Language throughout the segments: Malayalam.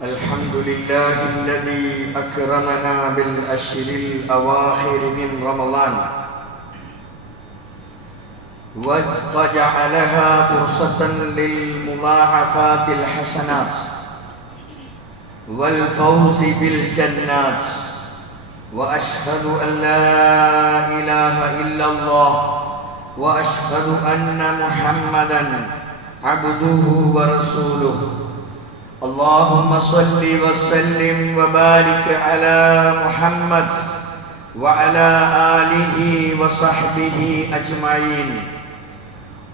الحمد لله الذي أكرمنا بالأشهر الأواخر من رمضان فجعلها فرصة للمضاعفات الحسنات والفوز بالجنات، وأشهد أن لا إله إلا الله وأشهد أن محمدًا عبده ورسوله. اللهم صل وسلم وبارك على محمد وعلى آله وصحبه أجمعين.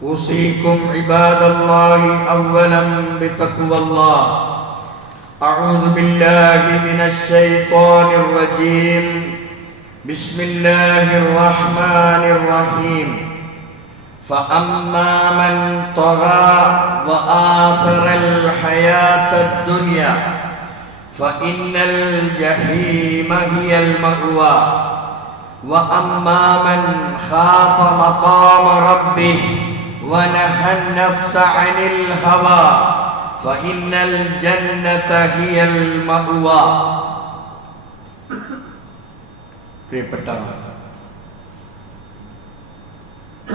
أوصيكم عباد الله أولا بتقوى الله. أعوذ بالله من الشيطان الرجيم. بسم الله الرحمن الرحيم. فأما من طغى وآثر الحياة الدنيا فإن الجحيم هي المأوى. وأما من خاف مقام ربه ونهى النفس عن الهوى فإن الجنة هي المأوى. പ്രിയപ്പെട്ട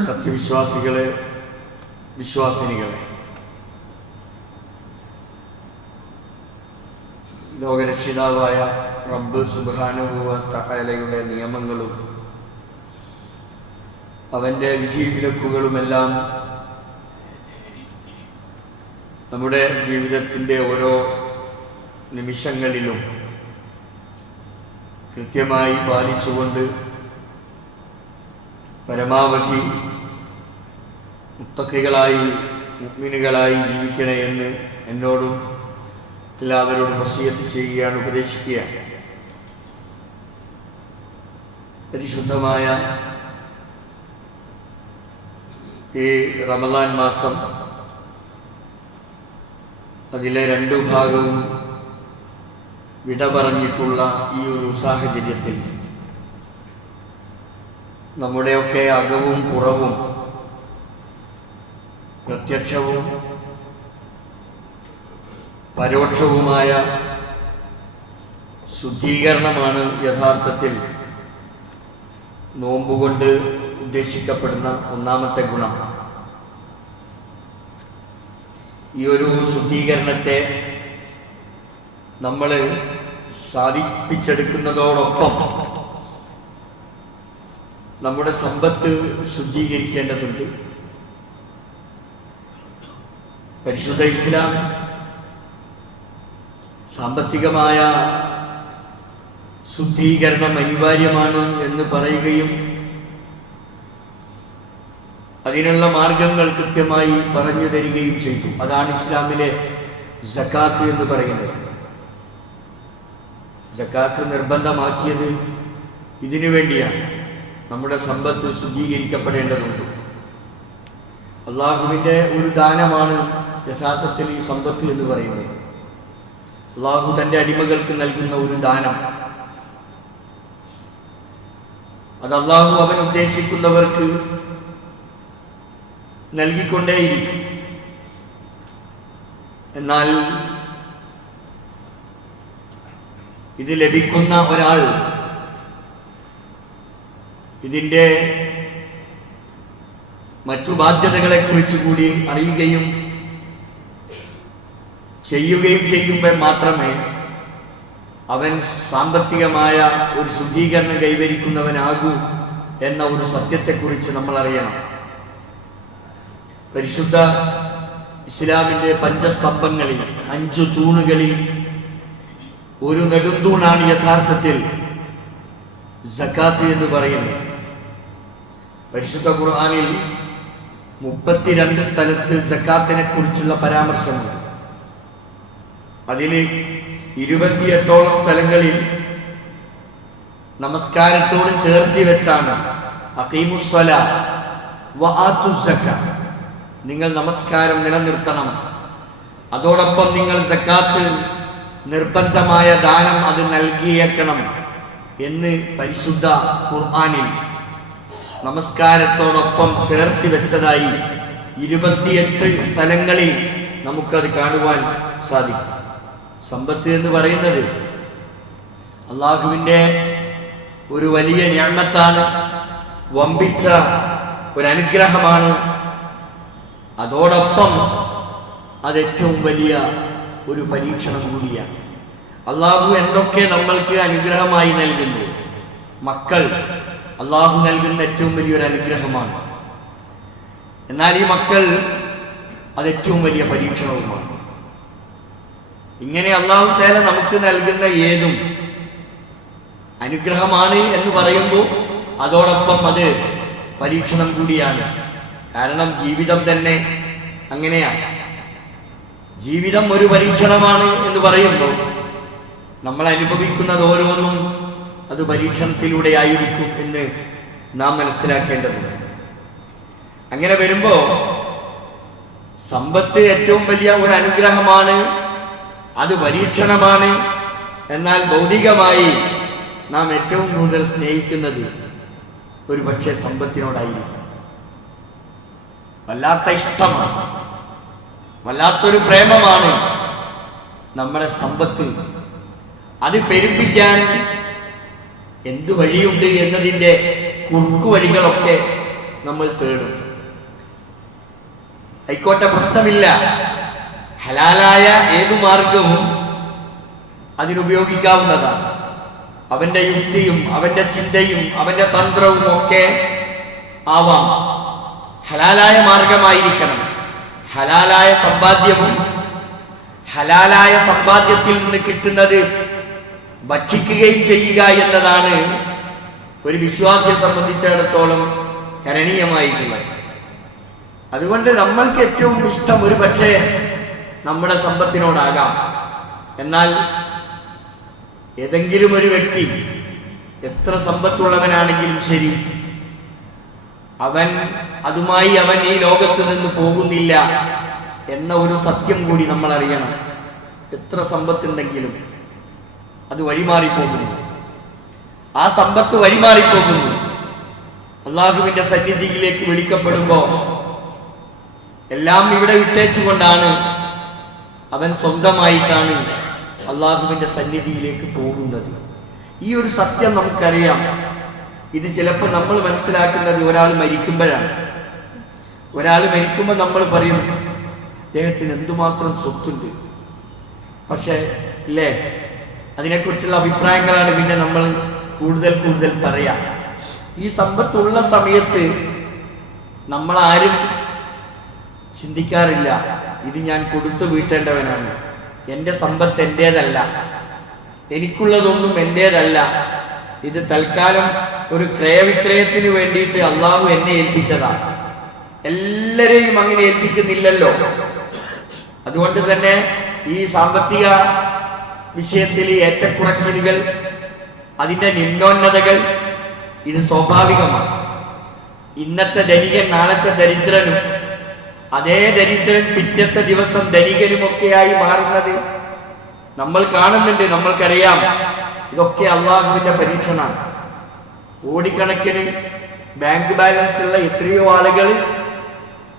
സത്യവിശ്വാസികളെ, വിശ്വാസിനികളെ, ലോകരക്ഷിതാവായ റബ്ബ് സുബ്ഹാനഹു വ തആലയുടെ നിയമങ്ങളും അവൻ്റെ വിധിവിലക്കുകളുമെല്ലാം നമ്മുടെ ജീവിതത്തിൻ്റെ ഓരോ നിമിഷങ്ങളിലും കൃത്യമായി പാലിച്ചുകൊണ്ട് പരമാവധി മുത്തഖികളായി മുഅ്മിനുകളായി ജീവിക്കണേ എന്ന് എന്നോടും എല്ലാവരോടും വസിയത്ത് ചെയ്യുകയാണ്, ഉപദേശിക്കുകയാണ്. പരിശുദ്ധമായ ഈ റമദാൻ മാസം, അതിലെ രണ്ടു ഭാഗവും വിട പറഞ്ഞിട്ടുള്ള ഈ ഒരു സാഹചര്യത്തിൽ നമ്മുടെയൊക്കെ അകവും പുറവും പ്രത്യക്ഷവും പരോക്ഷവുമായ ശുദ്ധീകരണമാണ് യഥാർത്ഥത്തിൽ നോമ്പുകൊണ്ട് ഉദ്ദേശിക്കപ്പെടുന്ന ഒന്നാമത്തെ ഗുണം. ഈ ഒരു ശുദ്ധീകരണത്തെ നമ്മൾ സാധിപ്പിച്ചെടുക്കുന്നതോടൊപ്പം നമ്മുടെ സമ്പത്ത് ശുദ്ധീകരിക്കേണ്ടതുണ്ട്. പരിശുദ്ധ ഇസ്ലാം സാമ്പത്തികമായ ശുദ്ധീകരണം അനിവാര്യമാണ് എന്ന് പറയുകയും അതിനുള്ള മാർഗങ്ങൾ കൃത്യമായി പറഞ്ഞു തരികയും ചെയ്തു. അതാണ് ഇസ്ലാമിലെ സക്കാത്ത് എന്ന് പറയുന്നത്. സക്കാത്ത് നിർബന്ധമാക്കിയത് ഇതിനു വേണ്ടിയാണ്. നമ്മുടെ സമ്പത്ത് ശുദ്ധീകരിക്കപ്പെടേണ്ടതുണ്ട്. അള്ളാഹുവിൻ്റെ ഒരു ദാനമാണ് യഥാർത്ഥത്തിൽ ഈ സമ്പത്ത് എന്ന് പറയുന്നത്. അള്ളാഹു തൻ്റെ അടിമകൾക്ക് നൽകുന്ന ഒരു ദാനം. അത് അള്ളാഹു അവൻ ഉദ്ദേശിക്കുന്നവർക്ക് നൽകിക്കൊണ്ടേയിരിക്കും. എന്നാൽ ഇത് ലഭിക്കുന്ന ഒരാൾ ഇതിൻ്റെ മറ്റു ബാധ്യതകളെക്കുറിച്ച് കൂടി അറിയുകയും ചെയ്യുകയും ചെയ്യുമ്പോൾ മാത്രമേ അവൻ സാമ്പത്തികമായ ഒരു ശുദ്ധീകരണം കൈവരിക്കുന്നവനാകൂ എന്ന ഒരു സത്യത്തെക്കുറിച്ച് നമ്മൾ അറിയണം. പരിശുദ്ധ ഇസ്ലാമിൻ്റെ പഞ്ചസ്തംഭങ്ങളിൽ, 5 തൂണുകളിൽ ഒരു നെടുംതൂണാണ് യഥാർത്ഥത്തിൽ സക്കാത്ത് എന്ന് പറയുന്നത്. പരിശുദ്ധ ഖുർആനിൽ 32 സ്ഥലത്ത് സക്കാത്തിനെ കുറിച്ചുള്ള പരാമർശമുണ്ട്. അതിൽ 28ഓളം സ്ഥലങ്ങളിൽ നമസ്കാരത്തോട് ചേർത്തി വെച്ചാണ് അഖീമുസ്സലാ വ ആത്തുസ്സക്ക, നിങ്ങൾ നമസ്കാരം നിലനിർത്തണം, അതോടൊപ്പം നിങ്ങൾ സക്കാത്ത് നിർബന്ധമായ ദാനം അത് നൽകിയേക്കണം എന്ന് പരിശുദ്ധ ഖുർആനിൽ നമസ്കാരത്തോടൊപ്പം ചേർത്തി വെച്ചതായി 28 സ്ഥലങ്ങളിൽ നമുക്കത് കാണുവാൻ സാധിക്കും. സമ്പത്ത് എന്ന് പറയുന്നത് അള്ളാഹുവിൻ്റെ ഒരു വലിയ നിഅമത്താണ്, വമ്പിച്ച ഒരു അനുഗ്രഹമാണ്. അതോടൊപ്പം അതേറ്റവും വലിയ ഒരു പരീക്ഷണം കൂടിയാണ്. അള്ളാഹു എന്തൊക്കെ നമ്മൾക്ക് അനുഗ്രഹമായി നൽകുന്നു, മക്കൾ അള്ളാഹു നൽകുന്ന ഏറ്റവും വലിയൊരു അനുഗ്രഹമാണ്. എന്നാൽ ഈ മക്കൾ അതേറ്റവും വലിയ പരീക്ഷണവുമാണ്. ഇങ്ങനെ അള്ളാഹു തആല നമുക്ക് നൽകുന്ന ഏതും അനുഗ്രഹമാണ് എന്ന് പറയുമ്പോൾ അതോടൊപ്പം അത് പരീക്ഷണം കൂടിയാണ്. കാരണം ജീവിതം തന്നെ അങ്ങനെയാണ്. ജീവിതം ഒരു പരീക്ഷണമാണ് എന്ന് പറയുമ്പോൾ നമ്മൾ അനുഭവിക്കുന്നത് ഓരോന്നും അത് പരീക്ഷണത്തിലൂടെ ആയിരിക്കും എന്ന് നാം മനസ്സിലാക്കേണ്ടതുണ്ട്. അങ്ങനെ വരുമ്പോൾ സമ്പത്ത് ഏറ്റവും വലിയ ഒരു അനുഗ്രഹമാണ്, അത് പരീക്ഷണമാണ്. എന്നാൽ ഭൗതികമായി നാം ഏറ്റവും കൂടുതൽ സ്നേഹിക്കുന്നത് ഒരു പക്ഷേ സമ്പത്തിനോടായിരിക്കും. വല്ലാത്ത ഇഷ്ടമാണ്, വല്ലാത്തൊരു പ്രേമമാണ് നമ്മുടെ സമ്പത്ത്. അത് പെരുപ്പിക്കാൻ എന്തു വഴിയുണ്ട് എന്നതിൻ്റെ കുറുക്കു വഴികളൊക്കെ നമ്മൾ തേടും. ആയിക്കോട്ടെ, പ്രശ്നമില്ല, ഹലാലായ ഏതു മാർഗവും അതിനുപയോഗിക്കാവുന്നതാണ്. അവൻ്റെ യുക്തിയും അവൻ്റെ ചിന്തയും അവൻ്റെ തന്ത്രവും ഒക്കെ ആവാം. ഹലാലായ മാർഗമായിരിക്കണം. ഹലാലായ സമ്പാദ്യവും ഹലാലായ സമ്പാദ്യത്തിൽ നിന്ന് കിട്ടുന്നത് ഭക്ഷിക്കുകയും ചെയ്യുക എന്നതാണ് ഒരു വിശ്വാസിയെ സംബന്ധിച്ചിടത്തോളം കരണീയമായിട്ടുള്ളത്. അതുകൊണ്ട് നമ്മൾക്ക് ഏറ്റവും ഇഷ്ടം ഒരു പക്ഷേ നമ്മുടെ സമ്പത്തിനോടാകാം. എന്നാൽ ഏതെങ്കിലും ഒരു വ്യക്തി എത്ര സമ്പത്തുള്ളവനാണെങ്കിലും ശരി, അതുമായി അവൻ ഈ ലോകത്ത് നിന്ന് പോകുന്നില്ല എന്ന ഒരു സത്യം കൂടി നമ്മൾ അറിയണം. എത്ര സമ്പത്തുണ്ടെങ്കിലും അത് വഴിമാറിപ്പോകുന്നു. ആ സമ്പത്ത് വഴിമാറിപ്പോകുന്നു. അള്ളാഹുവിൻ്റെ സന്നിധിയിലേക്ക് വിളിക്കപ്പെടുമ്പോൾ എല്ലാം ഇവിടെ വിട്ടേച്ചുകൊണ്ടാണ് അവൻ സ്വന്തമായിട്ടാണ് അള്ളാഹുവിൻ്റെ സന്നിധിയിലേക്ക് പോകുന്നത്. ഈ ഒരു സത്യം നമുക്കറിയാം. ഇത് ചിലപ്പോൾ നമ്മൾ മനസ്സിലാക്കുന്നത് ഒരാൾ മരിക്കുമ്പോഴാണ്. ഒരാൾ മരിക്കുമ്പോൾ നമ്മൾ പറയും അദ്ദേഹത്തിന് എന്തുമാത്രം സ്വത്തുണ്ട്. പക്ഷേ ഇല്ലേ, അതിനെക്കുറിച്ചുള്ള അഭിപ്രായങ്ങളാണ് പിന്നെ നമ്മൾ കൂടുതൽ പറയാം. ഈ സമ്പത്തുള്ള സമയത്ത് നമ്മളാരും ചിന്തിക്കാറില്ല, ഇത് ഞാൻ കൊടുത്തു വീട്ടേണ്ടവനാണ്, എൻ്റെ സമ്പത്ത് എൻ്റേതല്ല, എനിക്കുള്ളതൊന്നും എൻ്റേതല്ല, ഇത് തൽക്കാലം ഒരു ക്രയവിക്രയത്തിന് വേണ്ടിയിട്ട് അള്ളാഹു എന്നെ ഏൽപ്പിച്ചതാണ്. എല്ലാവരെയും അങ്ങനെ ഏൽപ്പിക്കുന്നില്ലല്ലോ. അതുകൊണ്ട് തന്നെ ഈ സാമ്പത്തിക വിഷയത്തിൽ ഏറ്റക്കുറച്ചിലുകൾ, അതിൻ്റെ നിമ്നോന്നതകൾ ഇത് സ്വാഭാവികമാണ്. ഇന്നത്തെ ധനികൻ നാളത്തെ ദരിദ്രനും, അതേ ദരിദ്രൻ പിറ്റത്തെ ദിവസം ധനികനുമൊക്കെയായി മാറുന്നത് നമ്മൾ കാണുന്നുണ്ട്, നമ്മൾക്കറിയാം. ഇതൊക്കെ അള്ളാഹുവിൻ്റെ പരീക്ഷണമാണ്. കോടിക്കണക്കിന് ബാങ്ക് ബാലൻസ് ഉള്ള എത്രയോ ആളുകൾ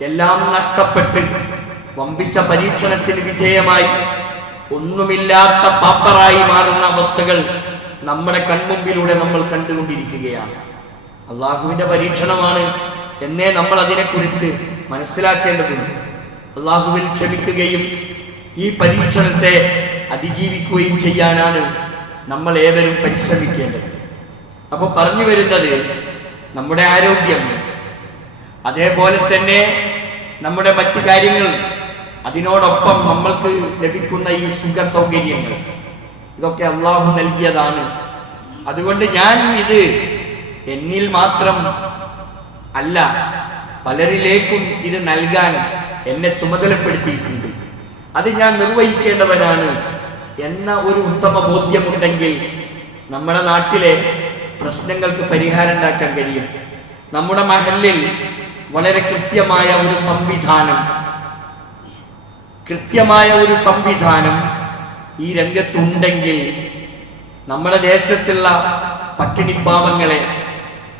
എല്ലാം നഷ്ടപ്പെട്ട് വമ്പിച്ച പരീക്ഷണത്തിന് വിധേയമായി ഒന്നുമില്ലാത്ത പാപ്പറായി മാറുന്ന അവസ്ഥകൾ നമ്മുടെ കൺമുമ്പിലൂടെ നമ്മൾ കണ്ടുകൊണ്ടിരിക്കുകയാണ്. അള്ളാഹുവിൻ്റെ പരീക്ഷണമാണ് എന്നേ നമ്മൾ അതിനെക്കുറിച്ച് മനസ്സിലാക്കേണ്ടതുണ്ട്. അള്ളാഹുവിൽ ക്ഷമിക്കുകയും ഈ പരീക്ഷണത്തെ അതിജീവിക്കുകയും ചെയ്യാനാണ് നമ്മൾ ഏവരും പരിശ്രമിക്കേണ്ടത്. അപ്പോൾ പറഞ്ഞു വരുന്നത് നമ്മുടെ ആരോഗ്യം, അതേപോലെ തന്നെ നമ്മുടെ മറ്റു കാര്യങ്ങൾ, അതിനോടൊപ്പം നമ്മൾക്ക് ലഭിക്കുന്ന ഈ സുഖ സൗകര്യങ്ങൾ, ഇതൊക്കെ അള്ളാഹു നൽകിയതാണ്. അതുകൊണ്ട് ഞാൻ ഇത് എന്നിൽ മാത്രം അല്ല, പലരിലേക്കും ഇത് നൽകാൻ എന്നെ ചുമതലപ്പെടുത്തിയിട്ടുണ്ട്. അത് ഞാൻ നിർവഹിക്കേണ്ടവനാണ് എന്ന ഒരു ഉത്തമ ബോധ്യമുണ്ടെങ്കിൽ നമ്മുടെ നാട്ടിലെ പ്രശ്നങ്ങൾക്ക് പരിഹാരം ഉണ്ടാക്കാൻ കഴിയും. നമ്മുടെ മഹല്ലിൽ വളരെ കൃത്യമായ ഒരു സംവിധാനം ഈ രംഗത്തുണ്ടെങ്കിൽ നമ്മുടെ ദേശത്തുള്ള പട്ടിണിപ്പാവങ്ങളെ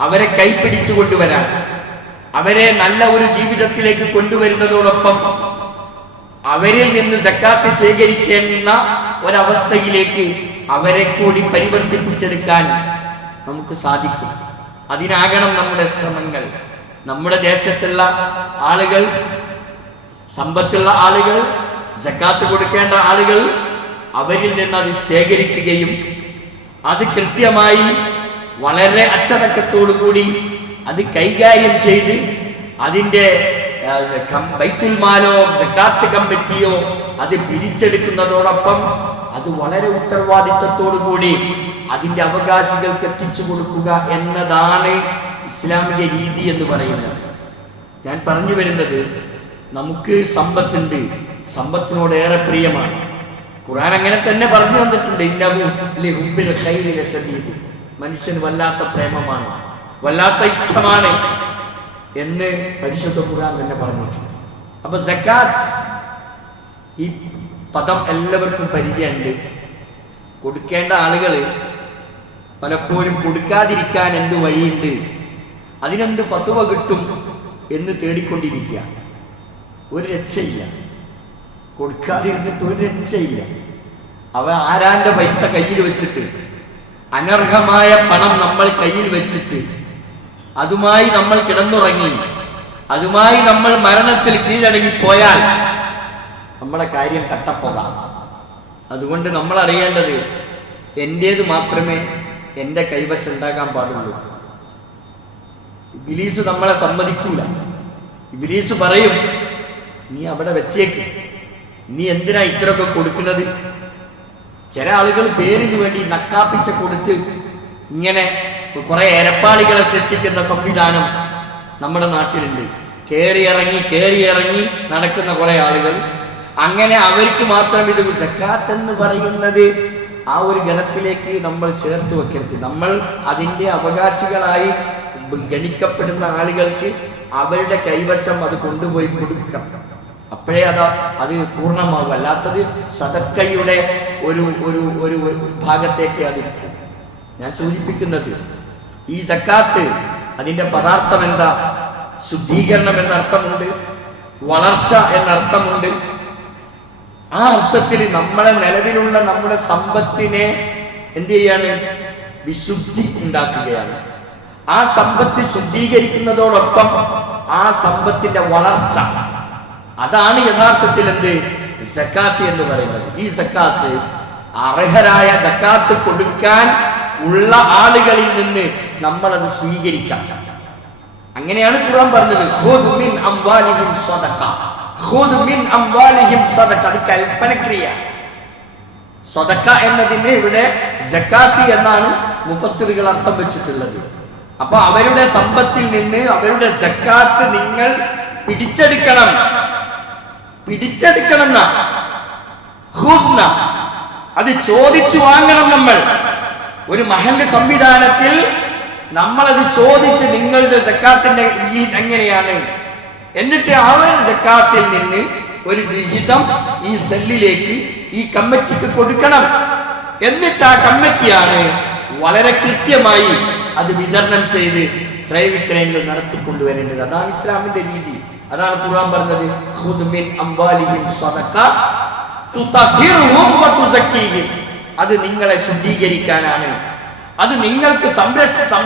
അവരെ കൈപ്പിടിച്ചു കൊണ്ടുവരാൻ, അവരെ നല്ല ഒരു ജീവിതത്തിലേക്ക് കൊണ്ടുവരുന്നതോടൊപ്പം അവരിൽ നിന്ന് സക്കാത്ത് ശേഖരിക്കുന്ന ഒരവസ്ഥയിലേക്ക് അവരെ കൂടി പരിവർത്തിപ്പിച്ചെടുക്കാൻ നമുക്ക് സാധിക്കും. അതിനാകണം നമ്മുടെ ശ്രമങ്ങൾ. നമ്മുടെ ദേശത്തുള്ള ആളുകൾ, സമ്പത്തുള്ള ആളുകൾ, സക്കാത്ത് കൊടുക്കേണ്ട ആളുകൾ അവരിൽ നിന്ന് അത് ശേഖരിക്കുകയും അത് കൃത്യമായി വളരെ അച്ചടക്കത്തോടു കൂടി അത് കൈകാര്യം ചെയ്ത് അതിൻ്റെ ബൈത്തുൽ മാലോ സക്കാത്ത് കമ്മിറ്റിയോ അത് പിരിച്ചെടുക്കുന്നതോടൊപ്പം അത് വളരെ ഉത്തരവാദിത്വത്തോടു കൂടി അതിൻ്റെ അവകാശികൾക്ക് എത്തിച്ചു കൊടുക്കുക എന്നതാണ് ഇസ്ലാമിക രീതി എന്ന് പറയുന്നത്. ഞാൻ പറഞ്ഞു വരുന്നത്, നമുക്ക് സമ്പത്തുണ്ട്, സമ്പത്തിനോട് ഏറെ പ്രിയമാണ്. ഖുർആൻ അങ്ങനെ തന്നെ പറഞ്ഞു തന്നിട്ടുണ്ട്, ഇന്നഹു ലിഹുബ്ബിൽ ഖൈരി ലശദീദ്, മനുഷ്യന് വല്ലാത്ത പ്രേമമാണ്, വല്ലാത്ത ഇഷ്ടമാണ് എന്ന് പരിശുദ്ധ ഖുർആൻ തന്നെ പറഞ്ഞിട്ടുണ്ട്. അപ്പൊ സക്കാത്ത്, ഈ പദം എല്ലാവർക്കും പരിചയമുണ്ട്. കൊടുക്കേണ്ട ആളുകൾ പലപ്പോഴും കൊടുക്കാതിരിക്കാൻ എന്ത് വഴിയുണ്ട്, അതിനെന്ത് ഫത്വ കിട്ടും എന്ന് തേടിക്കൊണ്ടിരിക്കുക. ഒരു രക്ഷയില്ല, കൊടുക്കാതിരുന്നിട്ട് ഒരു രക്ഷയില്ല. അവ ആരാന്റെ പൈസ കയ്യിൽ വെച്ചിട്ട്, അനർഹമായ പണം നമ്മൾ കയ്യിൽ വെച്ചിട്ട് അതുമായി നമ്മൾ കിടന്നുറങ്ങി, അതുമായി നമ്മൾ മരണത്തിൽ കീഴടങ്ങിപ്പോയാൽ നമ്മളെ കാര്യം കട്ടപ്പോകാം. അതുകൊണ്ട് നമ്മൾ അറിയേണ്ടത്, എൻ്റേത് മാത്രമേ എൻ്റെ കൈവശം ഉണ്ടാകാൻ പാടുള്ളൂ. ഇബ്ലീസ് നമ്മളെ സമ്മതിക്കൂല. ഇബ്ലീസ് പറയും, നീ അവിടെ വെച്ചേക്ക്, നീ എന്തിനാ ഇത്രയൊക്കെ കൊടുക്കുന്നത്? ചില ആളുകൾ പേരിന് വേണ്ടി നക്കാപ്പിച്ച കൊടുത്ത് ഇങ്ങനെ കുറെ എരപ്പാളികളെ സൃഷ്ടിക്കുന്ന സംവിധാനം നമ്മുടെ നാട്ടിലുണ്ട്. കേറിയിറങ്ങി നടക്കുന്ന കുറെ ആളുകൾ. അങ്ങനെ അവർക്ക് മാത്രം ഇത് സക്കാത്ത് എന്ന് പറയുന്നത് ആ ഒരു ഗണത്തിലേക്ക് നമ്മൾ ചേർത്ത് വെക്കരുത്. നമ്മൾ അതിൻ്റെ അവകാശികളായി ഗണിക്കപ്പെടുന്ന ആളുകൾക്ക് അവരുടെ കൈവശം അത് കൊണ്ടുപോയി കൊടുക്കാം. അപ്പോഴേ അത് പൂർണ്ണമാകും. അല്ലാത്തത് സദക്കയുടെ ഒരു ഒരു ഒരു ഭാഗത്തേക്ക് അത്. ഞാൻ സൂചിപ്പിക്കുന്നത്, ഈ സക്കാത്ത് അതിൻ്റെ പദാർത്ഥം എന്താ? ശുദ്ധീകരണം എന്നർത്ഥമുണ്ട്, വളർച്ച എന്നർത്ഥമുണ്ട്. ആ അർത്ഥത്തിൽ നമ്മളെ നിലവിലുള്ള നമ്മുടെ സമ്പത്തിനെ എന്ത് ചെയ്യാണ്? വിശുദ്ധി ഉണ്ടാക്കുകയാണ്. ആ സമ്പത്ത് ശുദ്ധീകരിക്കുന്നതോടൊപ്പം ആ സമ്പത്തിന്റെ വളർച്ച, അതാണ് യഥാർത്ഥത്തിൽ എന്ത്? സക്കാത്ത് എന്ന് പറയുന്നത്. ഈ സക്കാത്ത് അർഹരായ സക്കാത്ത് കൊടുക്കാൻ ഉള്ള ആളുകളിൽ നിന്ന് നമ്മളത് സ്വീകരിക്കാം. അങ്ങനെയാണ് ഖുർആൻ പറഞ്ഞത്, ഖുദ് മിൻ അംവാലിഹിം സദഖ, ഖുദ് മിൻ അംവാലിഹിം സദഖ. അത് കൽപ്പനക്രിയ. സദഖ എന്നതിന് ഇവിടെ സക്കാത്ത് എന്നാണ് മുഫസ്സിറുകൾ അർത്ഥം വെച്ചിട്ടുള്ളത്. അപ്പൊ അവരുടെ സമ്പത്തിൽ നിന്ന് അവരുടെ സക്കാത്ത് നിങ്ങൾ പിടിച്ചെടുക്കണം. അത് ചോദിച്ചു വാങ്ങണം. നമ്മൾ ഒരു മഹല്ല് സംവിധാനത്തിൽ നമ്മളത് ചോദിച്ച്, നിങ്ങളുടെ സക്കാത്തിന്റെ എങ്ങനെയാണ്, എന്നിട്ട് അവരുടെ സക്കാത്തിൽ നിന്ന് ഒരു വിഹിതം ഈ സെല്ലിലേക്ക്, ഈ കമ്മിറ്റിക്ക് കൊടുക്കണം. എന്നിട്ട് ആ കമ്മിറ്റിയാണ് വളരെ കൃത്യമായി അത് വിതരണം ചെയ്ത് ക്രയവിക്രയങ്ങൾ നടത്തിക്കൊണ്ടുവരേണ്ടത്. അതാണ് ഇസ്ലാമിന്റെ രീതി. അതാണ് ഖുർആൻ പറഞ്ഞത്, ഖുദ് മിൻ അംവാലിഹിം സദഖ തുതഹിറുഹും വതുസക്കീഹിം. അത് നിങ്ങളെ ശുദ്ധീകരിക്കാനാണ്. അത് നിങ്ങൾക്ക്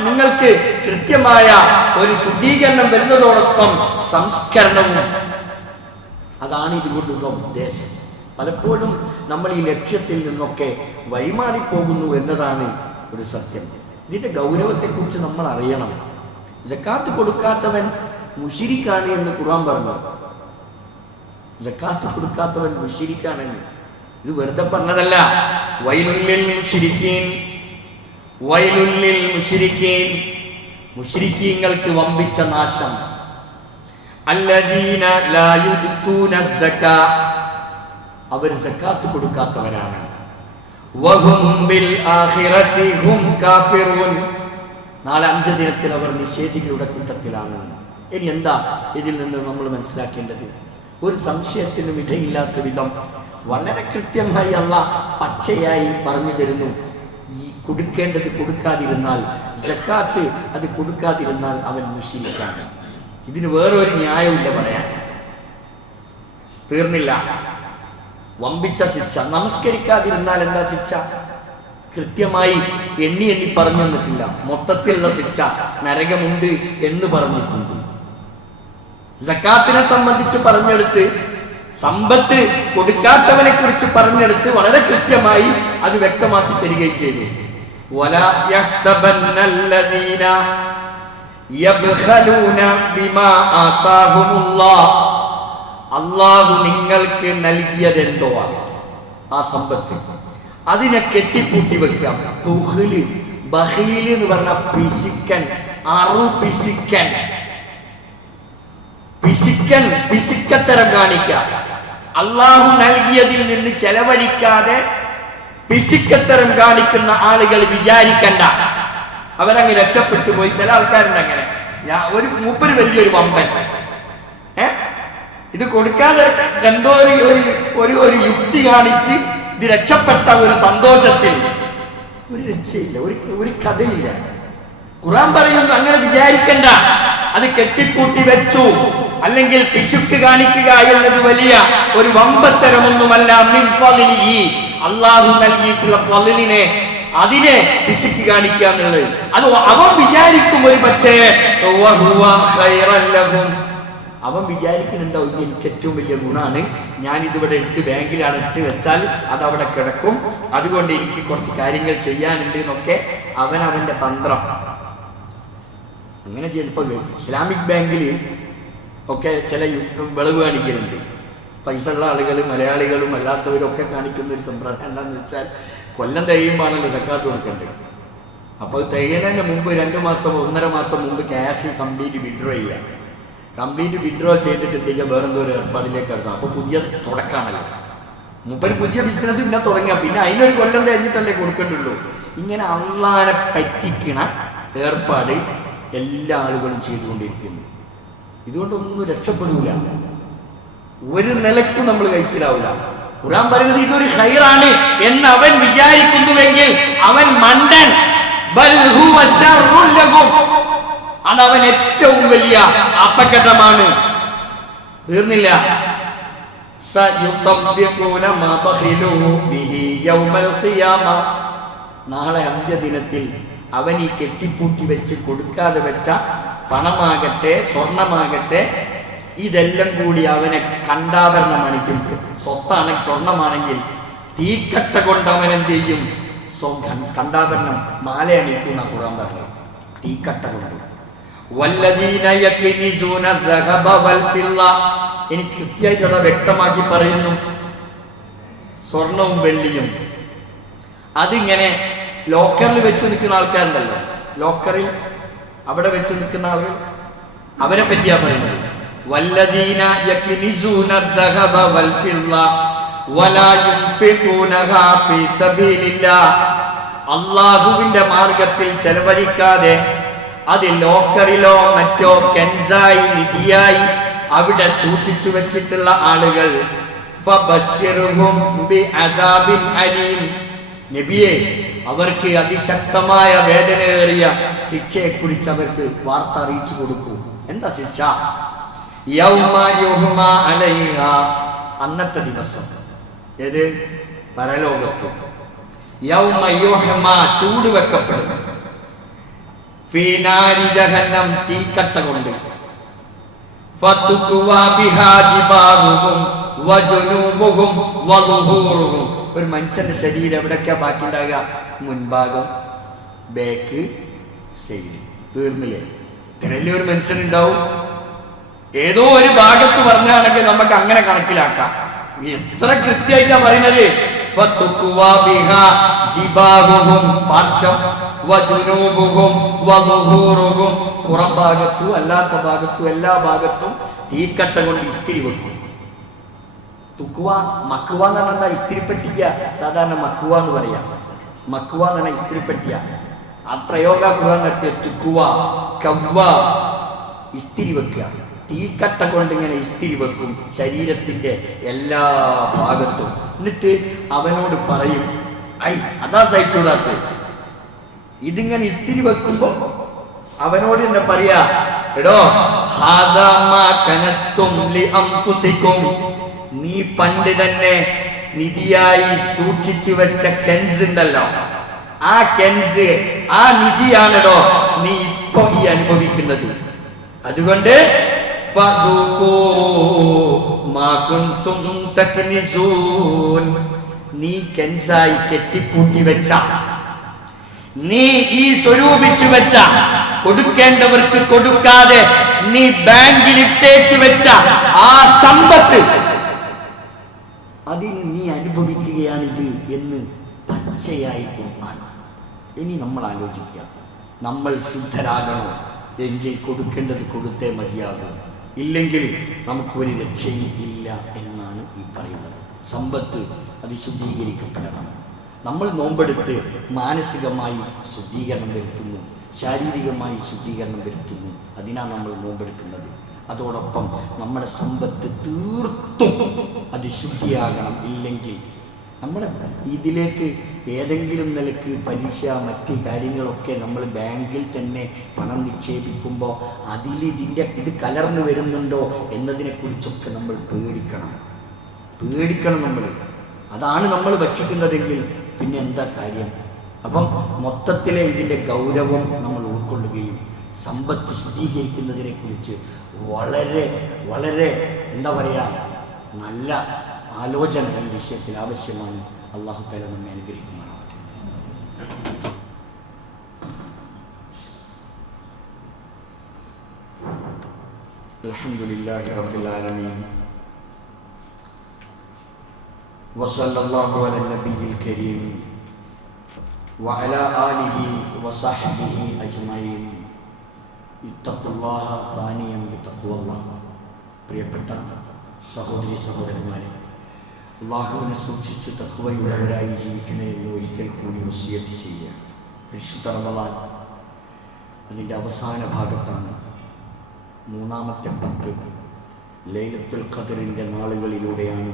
നിങ്ങൾക്ക് കൃത്യമായ ഒരു ശുദ്ധീകരണം വരുന്നതോടൊപ്പം സംസ്കരണവും. അതാണ് ഇതുകൊണ്ടുള്ള ഉദ്ദേശം. പലപ്പോഴും നമ്മൾ ഈ ലക്ഷ്യത്തിൽ നിന്നൊക്കെ വഴിമാറിപ്പോകുന്നു എന്നതാണ് ഒരു സത്യം. ഇതിന്റെ ഗൗരവത്തെക്കുറിച്ച് നമ്മൾ അറിയണം. സക്കാത്ത് കൊടുക്കാത്തവൻ മുശ്രിക്കാണ് എന്ന് ഖുർആൻ പറഞ്ഞു. സക്കാത്ത് കൊടുക്കാത്തവൻ മുശ്രിക്കാണെന്ന് ഇത് വെറുതെ പറഞ്ഞതല്ല. വൈലുൽ മുശ്രിക്കീൻ, വൈലുൽ മുശ്രിക്കീൻ, മുശ്രിക്കീങ്ങൾക്ക് വമ്പിച്ച നാശം. അല്ലദീന ലാ യുഅ്തൂന സക്കാ, അവർ സക്കാത്ത് കൊടുക്കാത്തവരാണ്. വഹും ബിൽ ആഖിറതി ഹും കാഫിറൂൻ, നാളെ അന്ത്യദിനത്തിൽ അവർ നിഷേധികളുടെ കൂട്ടത്തിലാണ്. ഇനി എന്താ ഇതിൽ നിന്ന് നമ്മൾ മനസ്സിലാക്കേണ്ടത്? ഒരു സംശയത്തിനും ഇടയില്ലാത്ത വിധം വളരെ കൃത്യമായി അല്ലാഹ് പച്ചയായി പറഞ്ഞു തരുന്നു. ഈ കൊടുക്കേണ്ടത് കൊടുക്കാതിരുന്നാൽ, സക്കാത്ത് അത് കൊടുക്കാതിരുന്നാൽ അവൻ മുശ്രിക്കാണ്. ഇതിന് വേറൊരു ന്യായമില്ല പറയാൻ. തീർന്നില്ല, വമ്പിച്ച ശിക്ഷ. നമസ്കരിക്കാതിരുന്നാൽ എന്താ ശിക്ഷ? കൃത്യമായി എണ്ണി പറഞ്ഞു തന്നിട്ടില്ല. മൊത്തത്തിലുള്ള ശിക്ഷ നരകമുണ്ട് എന്ന് പറഞ്ഞിട്ടുണ്ട്. സക്കാത്തിനെ സംബന്ധിച്ച് പറഞ്ഞെടുത്ത്, സമ്പത്ത് കൊടുക്കാത്തവനെ കുറിച്ച് പറഞ്ഞെടുത്ത് വളരെ കൃത്യമായി അത് വ്യക്തമാക്കി തരികയും ചെയ്തു. വലാ യഹ്സബന്നല്ലദീന യബ്ഖലൂന ബിമാ ആതാഹുമുല്ലാഹ്, അല്ലാഹു നിങ്ങൾക്ക് നൽകിയതെന്തോ ആ സമ്പത്ത് അതിനെ കെട്ടിപ്പൂട്ടി വെക്കാം. തുഹ്ലി, ബഖീൽ എന്ന് പറഞ്ഞ പിശുക്കൻ, പിശുക്കൻ, പിശുക്കത്തരം കാണിക്കാം. അള്ളാഹു നൽകിയതിൽ നിന്ന് ചെലവഴിക്കാതെ പിശുക്കത്തരം കാണിക്കുന്ന ആളുകൾ വിചാരിക്കണ്ട അവരങ്ങ് രക്ഷപ്പെട്ടു പോയി. ചില ആൾക്കാരുണ്ട് അങ്ങനെ. ഒരു മൂപ്പര് വലിയൊരു വമ്പൻ, ഇത് കൊടുക്കാതെ എന്തോ ഒരു യുക്തി കാണിച്ച് ഇത് രക്ഷപ്പെട്ട ഒരു സന്തോഷത്തിൽ ഒരു രക്ഷയില്ല, ഒരു കഥയില്ല. ഖുർആൻ പറയുന്നു അങ്ങനെ വിചാരിക്കണ്ട. അത് കെട്ടിപ്പൂട്ടി വെച്ചു അല്ലെങ്കിൽ പിശുക്ക് കാണിക്കുക എന്നത് വലിയ ഒരു വമ്പത്തരമൊന്നുമല്ല. അള്ളാഹു നൽകിയിട്ടുള്ള ഫളിനെ അതിനെ പിശുക്ക് കാണിക്കുക എന്നുള്ളത് അത് അവൻ വിചാരിക്കും ഒരു പക്ഷേ അവൻ വിചാരിക്കുന്നുണ്ടാവും എനിക്ക് ഏറ്റവും വലിയ ഗുണമാണ്, ഞാൻ ഇതിവിടെ എടുത്ത് ബാങ്കിലാണ് ഇട്ട് വെച്ചാൽ അത് അവിടെ കിടക്കും, അതുകൊണ്ട് എനിക്ക് കുറച്ച് കാര്യങ്ങൾ ചെയ്യാനുണ്ട് എന്നൊക്കെ അവന്റെ തന്ത്രം. അങ്ങനെ ചിലപ്പോൾ ഇസ്ലാമിക് ബാങ്കിൽ ഒക്കെ ചില വിളവ് കാണിക്കലുണ്ട്. പൈസ ഉള്ള ആളുകൾ, മലയാളികളും അല്ലാത്തവരും ഒക്കെ കാണിക്കുന്ന ഒരു സമ്പ്രദായം എന്താണെന്ന് വെച്ചാൽ കൊല്ലം തികയുമ്പോഴാണല്ലോ സക്കാത്ത് കൊടുക്കേണ്ടത്. അപ്പോൾ തികയുന്നതിന് മുമ്പ് 2 മാസം 1.5 മാസം മുമ്പ് ക്യാഷ് കംപ്ലീറ്റ് വിഡ്രോ ചെയ്യുക. കംപ്ലീറ്റ് വിഡ്രോ ചെയ്തിട്ടുണ്ടെങ്കിൽ വേറെന്തോ ഒരു ഏർപ്പാടിലേക്ക് എടുക്കാം. അപ്പോൾ പുതിയ തുടക്കമാണല്ലോ, മൂപ്പര് പുതിയ ബിസിനസ് പിന്നെ തുടങ്ങുക, പിന്നെ അതിനൊരു കൊല്ലം കഴിഞ്ഞിട്ടല്ലേ കൊടുക്കേണ്ടുള്ളൂ. ഇങ്ങനെ അള്ളാനെ പറ്റിക്കണ ഏർപ്പാട് എല്ലാ ആളുകളും ചെയ്തുകൊണ്ടിരിക്കുന്നു. ഇതുകൊണ്ടൊന്നും രക്ഷപ്പെടൂല, ഒരു നിലക്കും നമ്മൾ കഴിച്ചിലാവില്ല. ഖുർആൻ പറയുന്നത് ഇതൊരു ഖൈറാണ് എന്ന് അവൻ വിചാരിക്കുന്നുവെങ്കിൽ അവൻ മണ്ടൻ. അതവൻ ഏറ്റവും വലിയ അപകടമാണ്. തീർന്നില്ല. നാളെ അന്ത്യദിനത്തിൽ അവൻ ഈ കെട്ടിപ്പൂട്ടി വെച്ച് കൊടുക്കാതെ വെച്ച പണമാകട്ടെ സ്വർണമാകട്ടെ ഇതെല്ലാം കൂടി അവനെ കണ്ടാഭരണമണിക്കും. സ്വത്താണെങ്കിൽ സ്വർണമാണെങ്കിൽ തീക്കട്ട കൊണ്ട് അവൻ എന്ത് ചെയ്യും? കണ്ടാഭരണം മാല അണിക്കുന്ന ഖുർആൻ പറഞ്ഞു. തീക്കട്ട കൊണ്ട് എനിക്ക് കൃത്യമായിട്ട് അത് വ്യക്തമാക്കി പറയുന്നു. സ്വർണവും വെള്ളിയും അതിങ്ങനെ ലോക്കറിൽ വെച്ച് നിൽക്കുന്ന ആൾക്കാരുണ്ടല്ലോ, ലോക്കറിൽ അവിടെ വെച്ച് നിൽക്കുന്ന ആളുകൾ, അവരെ പറ്റിയാ പറയുന്നത്. വല്ലദീന യക്നിസൂന ദഹബ വൽ ഫില്ല വലാ യുൻഫിഖൂനഹാ ഫീ സബീലില്ലാഹ്, അല്ലാഹുവിന്റെ മാർഗത്തിൽ ചെലവഴിക്കാതെ അത് ലോക്കറിലോ മറ്റോ കെൻസായി നിധിയായി അവിടെ സൂക്ഷിച്ചു വെച്ചിട്ടുള്ള ആളുകൾ, ഫബശ്ശിർഹും ബിഅദാബിൻ അലീം, നബിയെ അവർക്ക് അതിശക്തമായ വേദനയേറിയ ശിക്ഷയെക്കുറിച്ച് അവർക്ക് വാർത്ത അറിയിച്ചു കൊടുക്കൂ. എന്താ ശിക്ഷ? യൗമ യുഹ്മാ അലൈഹാ, അന്നത്തെ ദിവസം. ഏത്? പരലോകത്ത്. യൗമ യുഹ്മാ, ചൂട് വെക്കപ്പെടും. ഫീ നാരി ജഹന്നം, തീക്കട്ട കൊണ്ട്. ഫതുക്വാ ബിഹാ ജിബാഹുഹും വജുനൂബുഹും വളുഹൂറുഹും, ഒരു മനുഷ്യന്റെ ശരീരം എവിടൊക്കെയാ ബാക്കി ഉണ്ടാകുക? മുൻഭാഗം, ബാക്ക്, സൈഡ്. തീർന്നില്ലേ? ഇത്രയല്ലേ ഒരു മനുഷ്യനുണ്ടാവും? ഏതോ ഒരു ഭാഗത്ത് പറഞ്ഞാണെങ്കിൽ നമുക്ക് അങ്ങനെ കണക്കിലാക്കാം. എത്ര കൃത്യമായിട്ടാ പറയുന്നത്? ഫതുക്വാ ബിഹാ ജിബാഹുഹും, പാർശ്വം, വജുനൂബുഹും വളുഹൂറുഹും, പുറം ഭാഗത്തും അല്ലാത്ത ഭാഗത്തും എല്ലാ ഭാഗത്തും തീക്കട്ട കൊണ്ട് ഇസ്തിരി വെക്കും. തുക്കുവ, മക്കുവ എന്ന് പറഞ്ഞാൽ ഇസ്തിരിപ്പെട്ടിക്ക. സാധാരണ മക്കുവ എന്ന് പറയാം. മക്കുവ എന്ന് പറഞ്ഞാൽ ഇസ്തിരിപ്പെട്ടിയ. ആ പ്രയോഗ ഖുർആൻ നടത്തിയ തുക്കുവ, കവ്വ, ഇസ്തിരി വെക്കുക. തീക്കട്ട കൊണ്ട് ഇങ്ങനെ ഇസ്തിരി വെക്കും ശരീരത്തിന്റെ എല്ലാ ഭാഗത്തും. എന്നിട്ട് അവനോട് പറയും, ഐ അതാ സഹിച്ചൂടാത്ത. ഇതിങ്ങനെ ഇസ്തിരി വെക്കുമ്പോ അവനോട് തന്നെ പറയാ, എടോ ഹാദാ മാ കനസ്തും ലി അൻഫുസികും, നീ പണ്ട് തന്നെ നിധിയായി സൂക്ഷിച്ചു വെച്ച കെൻസ് ഉണ്ടല്ലോ, ആ കെൻസ്, ആ നിധിയാണല്ലോ നീ ഇപ്പൊ ഈ അനുഭവിക്കുന്നത്. അതുകൊണ്ട് നീ കെൻസായി കെട്ടിപ്പൂട്ടി വെച്ച, നീ ഈ സ്വരൂപിച്ചു വെച്ച, കൊടുക്കേണ്ടവർക്ക് കൊടുക്കാതെ നീ ബാങ്കിൽ ഇട്ടേച്ചു വെച്ച ആ സമ്പത്ത്, അതിന് നീ അനുഭവിക്കുകയാണിത് എന്ന് പച്ചയായി ഖുർആൻ. ഇനി നമ്മൾ ആലോചിക്കുക, നമ്മൾ ശുദ്ധരാകണോ എങ്കിൽ കൊടുക്കേണ്ടത് കൊടുത്തേ മതിയാകും, ഇല്ലെങ്കിൽ നമുക്കൊരു രക്ഷയും ഇല്ല എന്നാണ് ഈ പറയുന്നത്. സമ്പത്ത് അത് ശുദ്ധീകരിക്കപ്പെടണം. നമ്മൾ നോമ്പെടുത്ത് മാനസികമായി ശുദ്ധീകരണം വരുത്തുന്നു, ശാരീരികമായി ശുദ്ധീകരണം വരുത്തുന്നു. അതിനാണ് നമ്മൾ നോമ്പെടുക്കുന്നത്. അതോടൊപ്പം നമ്മുടെ സമ്പത്ത് തീർത്തും അത് ശുദ്ധിയാകണം. ഇല്ലെങ്കിൽ നമ്മുടെ ഇതിലേക്ക് ഏതെങ്കിലും നിലക്ക് പലിശ മറ്റ് കാര്യങ്ങളൊക്കെ നമ്മൾ ബാങ്കിൽ തന്നെ പണം നിക്ഷേപിക്കുമ്പോൾ ഇത് കലർന്നു വരുന്നുണ്ടോ എന്നതിനെക്കുറിച്ചൊക്കെ നമ്മൾ പേടിക്കണം. നമ്മൾ അതാണ് നമ്മൾ ഭക്ഷിക്കുന്നതെങ്കിൽ പിന്നെ എന്താ കാര്യം? അപ്പം മൊത്തത്തിലെ ഇതിൻ്റെ ഗൗരവം നമ്മൾ ഉൾക്കൊള്ളുകയും സമ്പത്ത് ശുദ്ധീകരിക്കുന്നതിനെ കുറിച്ച് വളരെ വളരെ എന്താ പറയുക, നല്ല ആലോചന ഈ വിഷയത്തിൽ ആവശ്യമാണ്. അല്ലാഹു തആല നമ്മെ അനുഗ്രഹിക്കുമാറാവട്ടെ. അൽഹംദുലില്ലാഹി റബ്ബിൽ ആലമീൻ വസല്ലല്ലാഹു അലാ നബിയിൽ കരീം വഅലാ ആലിഹി വസഹ്ബിഹി അജ്മഈൻ. ഇത്തഖുല്ലാഹ സാനിയം ബിത്തഖ്വല്ലാഹ്. പ്രിയപ്പെട്ട സഹോദരി സഹോദരന്മാരെ, അല്ലാഹുവിനെ സൂക്ഷിച്ച് തഖ്വയുള്ളവരായി ജീവിക്കണേ എന്ന് ഒരിക്കൽ കൂടി വസിയത്ത് ചെയ്യുക. പരിശുദ്ധ റമളാൻ അതിൻ്റെ അവസാന ഭാഗത്താണ്. 3-ാമത്തെ 10 ലൈലത്തുൽ ഖദറിൻ്റെ നാളുകളിലൂടെയാണ്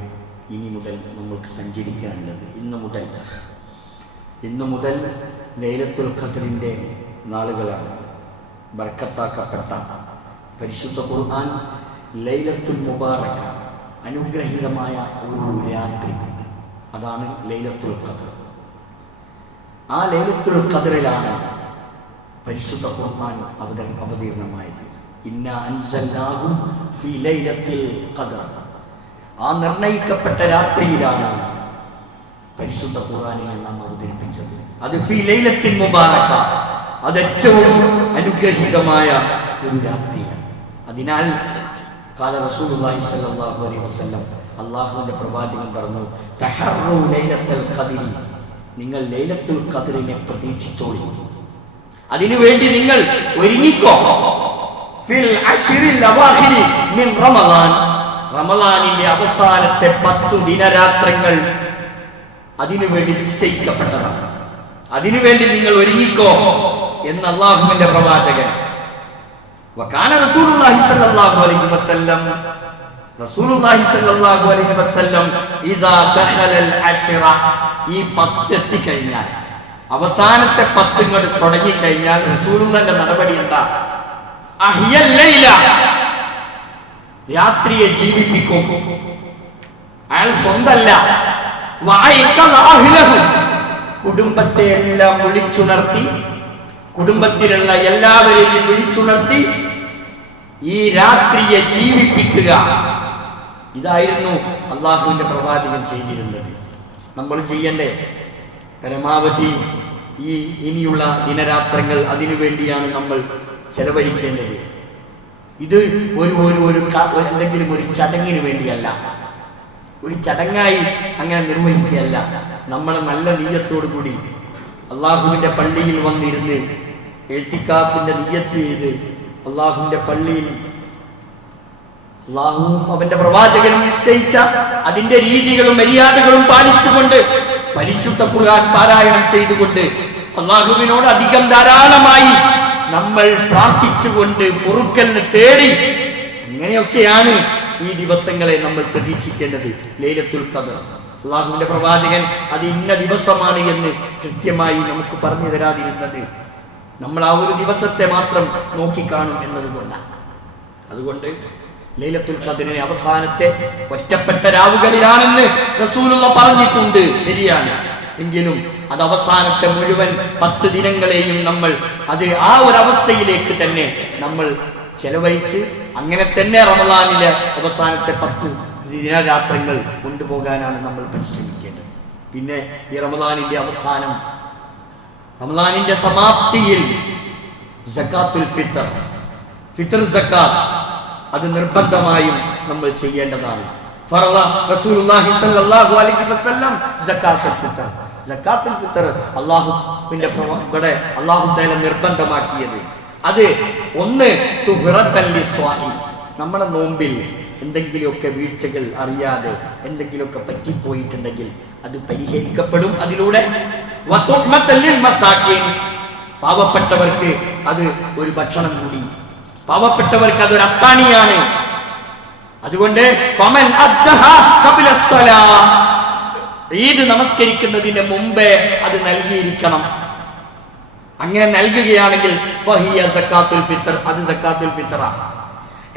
ഇനി മുതൽ നമ്മൾക്ക് സഞ്ചരിക്കാനുള്ളത്. ഇന്നു മുതൽ ലൈലത്തുൽ ഖദറിൻ്റെ നാളുകളാണ്. ബർക്കത്താക്കപ്പെട്ട പരിശുദ്ധ ഖുർആൻ ലൈലത്തുൽ മുബാറക, അനുഗ്രഹീതമായ ഒരു രാത്രി, അതാണ് ലൈലത്തുൽ ഖദർ. ആ ലൈലത്തുൽ ഖദറിലാണ് പരിശുദ്ധ ഖുർആൻ അവതീർണമായത്. ഇന്നാ അൻസൽനാഹു ഫീ ലൈലത്തിൽ ഖദർ. ആ നിർണയിക്കപ്പെട്ട രാത്രിയിലാണ് പരിശുദ്ധ ഖുർആനിനെ നാം അവതരിപ്പിച്ചത്. അത് ഫീ ലൈലത്തിൽ മുബാറക, അത് ഏറ്റവും അനുഗ്രഹീതമായ ഒരു രാത്രിയാണ്. അതിനാൽ ഖാല റസൂലുള്ളാഹി സ്വല്ലല്ലാഹു അലൈഹി വസല്ലം, അല്ലാഹുവിന്റെ പ്രവാചകൻ പറഞ്ഞു, തഹറു ലൈലത്തുൽ ഖദരി, നിങ്ങൾ ലൈലത്തുൽ ഖദറിനെ പ്രതീക്ഷിച്ചോളൂ, അതിനുവേണ്ടി നിങ്ങൾ ഒരുങ്ങിക്കോ. ഫിൽ അശ്റിൽ അവാഖിരി മിൻ റമളാൻ, റമളാനിന്റെ അവസാനത്തെ 10 ദിനരാത്രങ്ങൾ അതിനുവേണ്ടി നിശ്ചയിക്കപ്പെട്ടതാണ്. അതിനുവേണ്ടി നിങ്ങൾ ഒരുങ്ങിക്കോ എന്ന് അല്ലാഹുവിന്റെ പ്രവാചകൻ. വകാന റസൂലുള്ളാഹി സ്വല്ലല്ലാഹു അലൈഹി വസല്ലം ഇദാ ദഖലൽ അശ്റ, ഈ 10 എത്തിക്കഴിഞ്ഞാൽ, അവസാനത്തെ 10 ഇങ്ങോട്ട് തുടങ്ങിക്കഴിഞ്ഞാൽ റസൂലുള്ളാഹിന്റെ നടപടി എന്താ? അഹ്യൽ ലൈല, രാത്രിയെ ജീവിപ്പിക്കും. അയാൾ സ്വന്തമല്ല, കുടുംബത്തെ എല്ലാം വിളിച്ചുണർത്തി, കുടുംബത്തിലുള്ള എല്ലാവരെയും വിളിച്ചുണർത്തി ഈ രാത്രിയെ ജീവിപ്പിക്കുക. ഇതായിരുന്നു അള്ളാഹുവിന്റെ പ്രവാചകൻ ചെയ്തിരുന്നത്. നമ്മൾ ചെയ്യണ്ടേ? പരമാവധി ഈ ഇനിയുള്ള ദിനരാത്രങ്ങൾ അതിനു വേണ്ടിയാണ് നമ്മൾ ചെലവഴിക്കേണ്ടത്. ഇത് എന്തെങ്കിലും ഒരു ചടങ്ങിന് വേണ്ടിയല്ല, ഒരു ചടങ്ങായി അങ്ങനെ നിർവഹിക്കുകയല്ല. നമ്മൾ നല്ല നിയ്യത്തോടു കൂടി അള്ളാഹുവിന്റെ പള്ളിയിൽ വന്നിരുന്ന് എഴുത്തിക്കാഫിന്റെ നിയ്യത്ത് ചെയ്ത് അള്ളാഹുവിന്റെ പള്ളിയിൽ അള്ളാഹുവും അവന്റെ പ്രവാചകനും നിശ്ചയിച്ച അതിന്റെ രീതികളും മര്യാദകളും പാലിച്ചുകൊണ്ട് പരിശുദ്ധ ഖുർആൻ പാരായണം ചെയ്തുകൊണ്ട് അള്ളാഹുവിനോട് അധികം ധാരാളമായി നമ്മൾ പ്രാർത്ഥിച്ചുകൊണ്ട് പൊറുക്കലിന് തേടി, അങ്ങനെയൊക്കെയാണ് ഈ ദിവസങ്ങളെ നമ്മൾ പ്രതീക്ഷിക്കേണ്ടത്. ലൈലത്തുൽ ഖദർ, അള്ളാഹുവിന്റെ പ്രവാചകൻ അത് ഇന്ന ദിവസമാണ് എന്ന് കൃത്യമായി നമുക്ക് പറഞ്ഞു തരാതിരുന്നത് നമ്മൾ ആ ഒരു ദിവസത്തെ മാത്രം നോക്കിക്കാണും എന്നതുകൊണ്ടാണ്. അതുകൊണ്ട് ലൈലത്തുൽ ഖദ്റിനെ അവസാനത്തെ ഒറ്റപ്പെട്ട രാവുകളിലാണെന്ന് റസൂലുള്ള പറഞ്ഞിട്ടുണ്ട്, ശരിയാണ്. എങ്കിലും അത് അവസാനത്തെ മുഴുവൻ 10 ദിനങ്ങളെയും നമ്മൾ അത് ആ ഒരു അവസ്ഥയിലേക്ക് തന്നെ നമ്മൾ ചെലവഴിച്ച് അങ്ങനെ തന്നെ റമളാനിലെ അവസാനത്തെ 10 ദിനരാത്രങ്ങൾ കൊണ്ടുപോകാനാണ് നമ്മൾ പരിശ്രമിക്കേണ്ടത്. പിന്നെ ഈ റമളാനിന്റെ അവസാനം, റമളാനിന്റെ സമാപ്തിയിൽ സകാത്തുൽ ഫിത്ർ, ഫിത്ർ സകാത്ത് അത് നിർബന്ധമായും നമ്മൾ ചെയ്യേണ്ടതാണ്. ഫറള റസൂലുള്ളാഹി സ്വല്ലല്ലാഹു അലൈഹി വസല്ലം സകാത്തുൽ ഫിത്ർ. സകാത്തുൽ ഫിത്ർ അല്ലാഹുവിന്റെ ഇവിടെ അല്ലാഹു തആല നിർബന്ധമാക്കിയത് അത് ഒന്ന് തുഹ്റത്തൻ ലിസ്വാഇം, നമ്മുടെ നോമ്പിൽ എന്തെങ്കിലുമൊക്കെ വീഴ്ചകൾ അറിയാതെ എന്തെങ്കിലുമൊക്കെ പറ്റിപ്പോയിട്ടുണ്ടെങ്കിൽ അത് പരിഹരിക്കപ്പെടും അതിലൂടെ. വതുഅ്മത്തൻ ലിൽ മസാകിൻ, പാവപ്പെട്ടവർക്ക് അത് ഒരു ഭക്ഷണം കൂടി, പാവപ്പെട്ടവർക്ക് അതൊരു അത്താണിയാണ്. അതുകൊണ്ട് ഫമൻ അദ്ദഹാ ഖബ്ല അസ്സലാ, ഈദ് നമസ്കരിക്കുന്നതിന് മുമ്പേ അത് നൽകിയിരിക്കണം. അങ്ങനെ നൽകുകയാണെങ്കിൽ ഫഹിയ സകാത്തുൽ ഫിത്ർ, അത് സകാത്തുൽ ഫിത്റാ.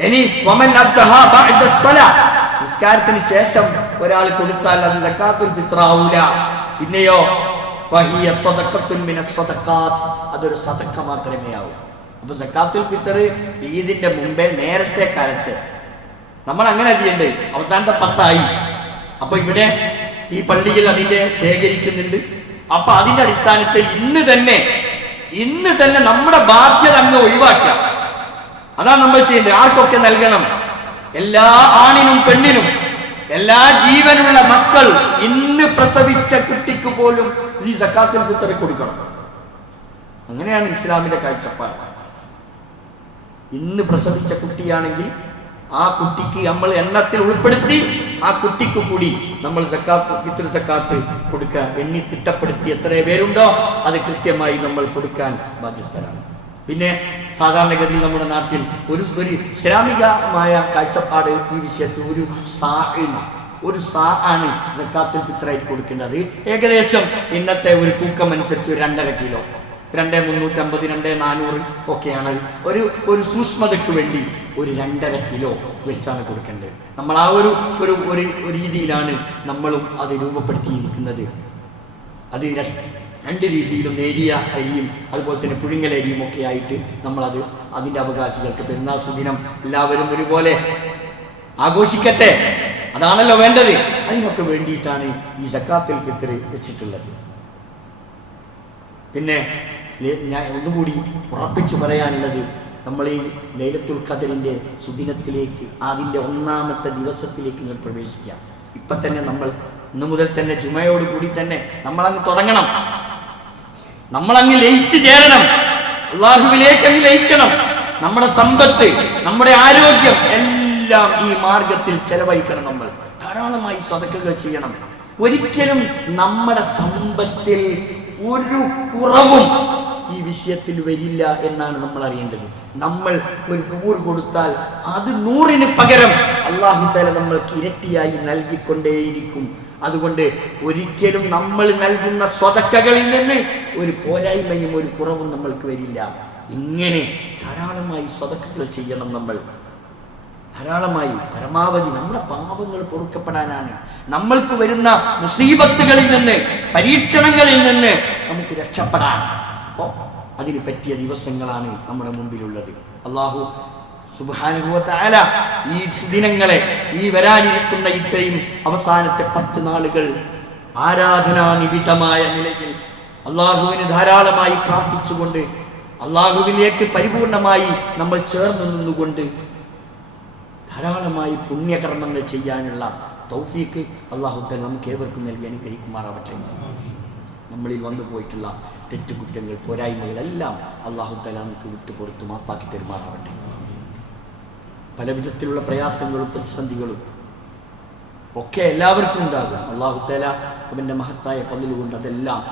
ഇനി വമൻ അദ്ദഹാ ബഅദ അസ്സലാ, നിസ്കാരത്തിന് ശേഷം ഒരാൾ കൊടുത്താൽ അത് സകാത്തുൽ ഫിത്ർ ആവൂല. പിന്നെയോ ഫഹിയ സദഖത്തുൻ മിനസ് സദഖാത്ത്, അതൊരു സദഖ മാത്രമേ ആവൂ. അപ്പൊ സകാത്തുൽ ഫിത്ർ ഈദിന്റെ മുമ്പേ നേരത്തെ കാലത്ത് നമ്മൾ അങ്ങനെ ചെയ്യണ്ടേ. അവസാനത്തെ 10 ആയി, അപ്പൊ ഇവിടെ ഈ പള്ളിയിൽ അതിന്റെ ശേഖരിക്കുന്നുണ്ട്. അപ്പൊ അതിന്റെ അടിസ്ഥാനത്തിൽ ഇന്ന് തന്നെ നമ്മുടെ ബാധ്യത അങ്ങ് ഒഴിവാക്കുക. അതാണ് നമ്മൾ ചെയ്യേണ്ടത്. ആർക്കൊക്കെ നൽകണം? എല്ലാ ആണിനും പെണ്ണിനും, എല്ലാ ജീവനുള്ള മക്കൾ, ഇന്ന് പ്രസവിച്ച കുട്ടിക്ക് പോലും ഈ സകാത്തുൽ ഫിത്ർ കൊടുക്കണം. അങ്ങനെയാണ് ഇസ്ലാമിന്റെ കാഴ്ചപ്പാട്. ഇന്ന് പ്രസവിച്ച കുട്ടിയാണെങ്കിൽ ആ കുട്ടിക്ക് നമ്മൾ എണ്ണത്തിൽ ഉൾപ്പെടുത്തി ആ കുട്ടിക്ക് കൂടി നമ്മൾ ഫിത്ർ സക്കാത്ത് കൊടുക്കുക. എണ്ണി തിട്ടപ്പെടുത്തി എത്ര പേരുണ്ടോ അത് കൃത്യമായി നമ്മൾ കൊടുക്കാൻ ബാധ്യസ്ഥരാണ്. പിന്നെ സാധാരണഗതിയിൽ നമ്മുടെ നാട്ടിൽ ഒരു ഇസ്ലാമികമായ കാഴ്ചപ്പാട് ഈ വിഷയത്തിൽ ഒരു സാ ആണ് സക്കാത്തുൽ ഫിത്റായിട്ട് കൊടുക്കേണ്ടത്. ഏകദേശം ഇന്നത്തെ ഒരു തൂക്കം അനുസരിച്ച് 2.5 കിലോ, 2,350, 2,400 ഒക്കെയാണ്. ഒരു സൂക്ഷ്മതയ്ക്ക് വേണ്ടി ഒരു 2.5 കിലോ വെച്ചാണ് കൊടുക്കേണ്ടത്. നമ്മൾ ആ ഒരു രീതിയിലാണ് നമ്മളും അത് രൂപപ്പെടുത്തിയിരിക്കുന്നത്. അത് 2 രീതിയിലും, നേരിയ അരിയും അതുപോലെ തന്നെ പുഴുങ്ങലരിയും ഒക്കെ ആയിട്ട് നമ്മളത് അതിൻ്റെ അവകാശികൾക്ക് പെരുന്നാൾ സുദിനം എല്ലാവരും ഒരുപോലെ ആഘോഷിക്കട്ടെ, അതാണല്ലോ വേണ്ടത്. അതിനൊക്കെ വേണ്ടിയിട്ടാണ് ഈ സക്കാത്തുൽ ഫിത്ർ വെച്ചിട്ടുള്ളത്. പിന്നെ ഞാൻ ഒന്നുകൂടി ഉറപ്പിച്ചു പറയാനുള്ളത്, നമ്മൾ ഈ ലൈലത്തുൽ ഖദ്റിന്റെ സുദിനത്തിലേക്ക്, അതിൻ്റെ 1ാമത്തെ ദിവസത്തിലേക്ക് നിങ്ങൾ പ്രവേശിക്കുക. ഇപ്പം തന്നെ നമ്മൾ ഇന്ന് മുതൽ തന്നെ ജുമയോട് കൂടി തന്നെ നമ്മളങ്ങ് തുടങ്ങണം. നമ്മളങ്ങ് ലയിച്ചു ചേരണം, അള്ളാഹുവിലേക്ക് അങ്ങ് ലയിക്കണം. നമ്മുടെ സമ്പത്ത്, നമ്മുടെ ആരോഗ്യം എല്ലാം ഈ മാർഗത്തിൽ ചെലവഴിക്കണം. നമ്മൾ ധാരാളമായി സദഖകൾ ചെയ്യണം. ഒരിക്കലും നമ്മുടെ സമ്പത്തിൽ ഒരു കുറവും ഈ വിഷയത്തിൽ വരില്ല എന്നാണ് നമ്മൾ അറിയേണ്ടത്. നമ്മൾ ഒരു 100 കൊടുത്താൽ അത് 100ന് പകരം അല്ലാഹു തആല നമ്മൾക്ക് ഇരട്ടിയായി നൽകിക്കൊണ്ടേയിരിക്കും. അതുകൊണ്ട് ഒരിക്കലും നമ്മൾ നൽകുന്ന സ്വതക്കകളിൽ നിന്ന് ഒരു പോരായ്മയും ഒരു കുറവും നമ്മൾക്ക് വരില്ല. ഇങ്ങനെ ധാരാളമായി സ്വതക്കകൾ ചെയ്യണം. നമ്മൾ ധാരാളമായി പരമാവധി നമ്മുടെ പാപങ്ങൾ പൊറുക്കപ്പെടാനാണ്, നമ്മൾക്ക് വരുന്ന മുസീബത്തുകളിൽ നിന്ന്, പരീക്ഷണങ്ങളിൽ നിന്ന് നമുക്ക് രക്ഷപ്പെടാൻ. അപ്പോൾ അതിന് പറ്റിയ ദിവസങ്ങളാണ് നമ്മുടെ മുമ്പിലുള്ളത്. അല്ലാഹു സുബ്ഹാനഹു വ തആല ഈ ദിനങ്ങളെ, ഈ വരാനിരിക്കുന്ന ഇത്രയും അവസാനത്തെ 10 നാളുകൾ ആരാധനാനിബിഡമായ നിലയിൽ അള്ളാഹുവിന് ധാരാളമായി പ്രാർത്ഥിച്ചുകൊണ്ട്, അള്ളാഹുവിലേക്ക് പരിപൂർണമായി നമ്മൾ ചേർന്ന് നിന്നുകൊണ്ട് ധാരാളമായി പുണ്യകർമ്മങ്ങൾ ചെയ്യാനുള്ള തൗഫീക്ക് അല്ലാഹു തആല നമുക്ക് ഏവർക്കും നൽകി അനുഗ്രഹിക്കുമാറാവട്ടെ. നമ്മളിൽ വന്നു പോയിട്ടുള്ള തെറ്റുകുറ്റങ്ങൾ, പോരായ്മകളെല്ലാം അല്ലാഹു തആല നമുക്ക് വിട്ടുപുറത്ത് മാപ്പാക്കി തരുമാറാവട്ടെ. പല വിധത്തിലുള്ള പ്രയാസങ്ങളും പ്രതിസന്ധികളും ഒക്കെ എല്ലാവർക്കും ഉണ്ടാകും. അല്ലാഹു തആല അവൻ്റെ മഹത്തായ ഫദ്ൽ കൊണ്ട് അതെല്ലാം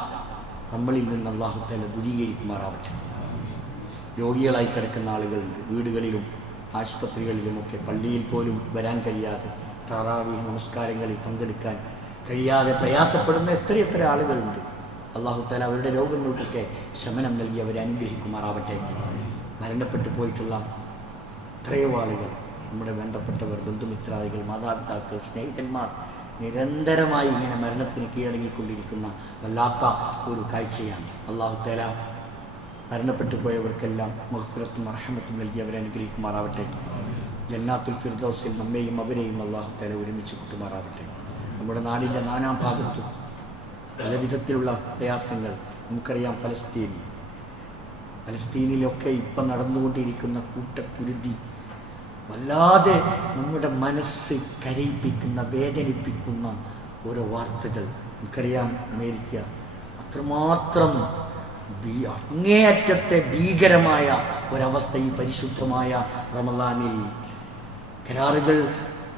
നമ്മളിൽ നിന്ന് അല്ലാഹു തആല ദൂരീകരിക്കുമാറാവട്ടെ. രോഗികളായി കിടക്കുന്ന ആളുകളുണ്ട്, വീടുകളിലും ആശുപത്രികളിലുമൊക്കെ, പള്ളിയിൽ പോലും വരാൻ കഴിയാതെ, തറാവീഹ് നമസ്കാരങ്ങളിൽ പങ്കെടുക്കാൻ കഴിയാതെ പ്രയാസപ്പെടുന്ന എത്രയെത്ര ആളുകളുണ്ട്. അല്ലാഹു തആല അവരുടെ രോഗങ്ങൾക്കൊക്കെ ശമനം നൽകി അവരെ അനുഗ്രഹിക്കുമാറാവട്ടെ. മരണപ്പെട്ടു പോയിട്ടുള്ള എത്രയോ ആളുകൾ നമ്മുടെ വേണ്ടപ്പെട്ടവർ, ബന്ധുമിത്രാദികൾ, മാതാപിതാക്കൾ, സ്നേഹിതന്മാർ നിരന്തരമായി ഇങ്ങനെ മരണത്തിന് കീഴടങ്ങിക്കൊണ്ടിരിക്കുന്ന വല്ലാത്ത ഒരു കാഴ്ചയാണ്. അല്ലാഹു തആല മരണപ്പെട്ടു പോയവർക്കെല്ലാം മഗ്ഫിറത്തും റഹ്മത്തും നൽകി അവരെ അനുഗ്രഹിക്കുമാറാവട്ടെ. ജന്നാത്തുൽ ഫിർദൗസിൽ നമ്മെയും അവരെയും അല്ലാഹു തആല ഒരുമിച്ച് കൂട്ടുമാറാവട്ടെ. നമ്മുടെ നാടിൻ്റെ നാനാഭാഗത്തും പല വിധത്തിലുള്ള പ്രയാസങ്ങൾ നമുക്കറിയാം. ഫലസ്തീനിലൊക്കെ ഇപ്പം നടന്നുകൊണ്ടിരിക്കുന്ന കൂട്ടക്കുരുതി വല്ലാതെ നമ്മുടെ മനസ്സ് കരയിപ്പിക്കുന്ന, വേദനിപ്പിക്കുന്ന ഓരോ വാർത്തകൾ. നമുക്കറിയാം, അമേരിക്ക അത്രമാത്രം അങ്ങേയറ്റത്തെ ഭീകരമായ ഒരവസ്ഥ ഈ പരിശുദ്ധമായ റമളാനിൽ കരാറുകൾ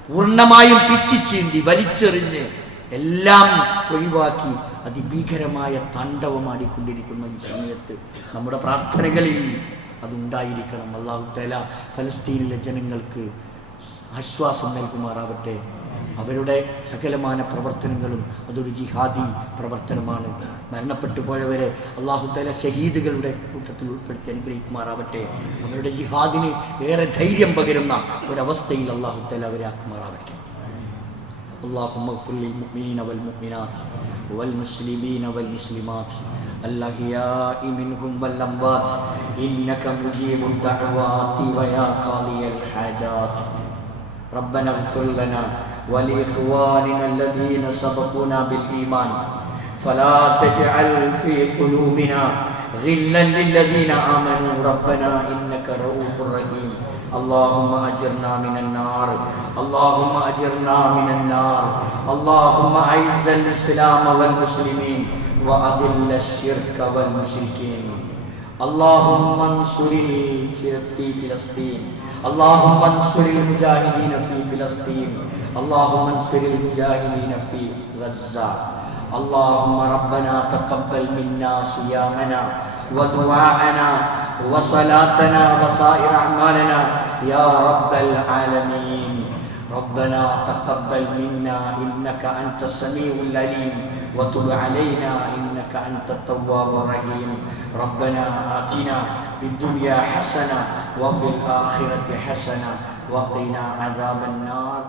പൂർണ്ണമായും പിച്ചിച്ചീന്തി വലിച്ചെറിഞ്ഞ് എല്ലാം ഒഴിവാക്കി അതിഭീകരമായ താണ്ഡവമാടിക്കൊണ്ടിരിക്കുന്ന ഈ സമയത്ത് നമ്മുടെ പ്രാർത്ഥനകളിൽ അതുണ്ടായിരിക്കണം. അല്ലാഹു തആല ഫലസ്തീനിലെ ജനങ്ങൾക്ക് ആശ്വാസം നൽകുമാറാവട്ടെ. അവരുടെ സകലമാന പ്രവർത്തനങ്ങളും അതൊരു ജിഹാദി പ്രവർത്തനമാണ്. മരണപ്പെട്ടു പോയവരെ അല്ലാഹു തആല ഷഹീദുകളുടെ കൂട്ടത്തിൽ ഉൾപ്പെടുത്തി അനുഗ്രഹിക്കുമാറാവട്ടെ. അവരുടെ ജിഹാദിന് ഏറെ ധൈര്യം പകരുന്ന ഒരവസ്ഥയിൽ അല്ലാഹു തആല അവരെ ആക്കുമാറാവട്ടെ. اللهم اغفر للمؤمنين والمؤمنات والمسلمين والمسلمات الأحياء منهم والأموات إنك مجيب الدعوات ويا قاضي الحاجات ربنا اغفر لنا ولإخواننا الذين سبقونا بالإيمان فلا تجعل في قلوبنا غلا للذين آمنوا ربنا إنك رؤوف رحيم اللهم أجرنا من النار اللهم أجرنا من النار اللهم أعز الإسلام والمسلمين وأذل الشرك والمشركين اللهم انصر في فلسطين اللهم انصر المجاهدين في فلسطين اللهم انصر المجاهدين في غزة اللهم ربنا تقبل منا صيامنا ودعاءنا وصلاتنا وسائر أعمالنا يا رب العالمين ربنا تقبل منا إنك أنت السميع العليم وتب علينا إنك أنت التواب الرحيم ربنا آتنا في الدنيا حسنة وفي الآخرة حسنة وقنا عذاب النار.